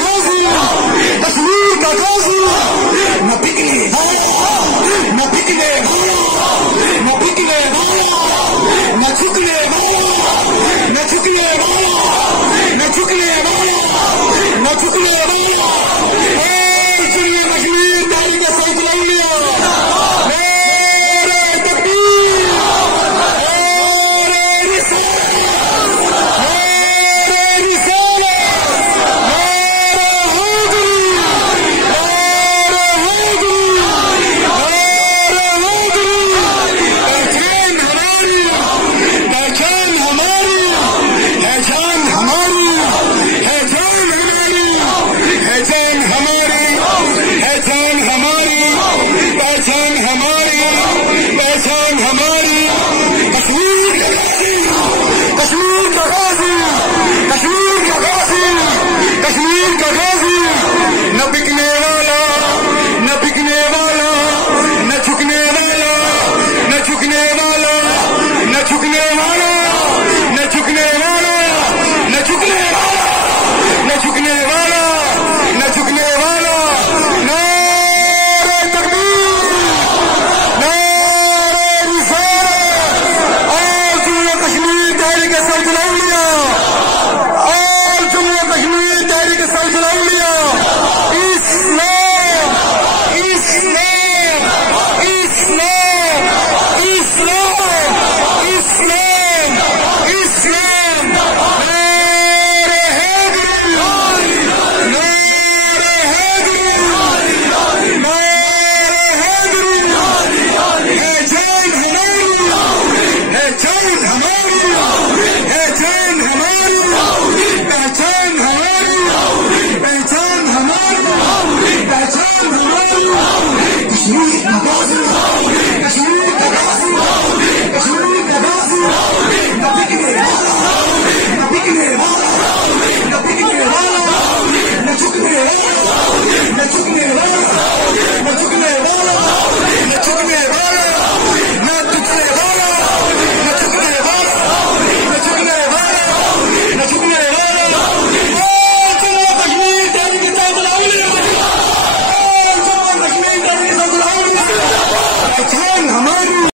غازی، کشمیر کا غازی، نہ بکنے والا، نہ بکنے والا، نہ بکنے والا، نہ جھکنے والا، نہ جھکنے والا، نہ جھکنے والا، نہ جھکنے والا. سنیے کشمیر داری کا سوچ لیں گے. کشمیر کا غازی، کشمیر کا غازی، کشمیر کا غازی.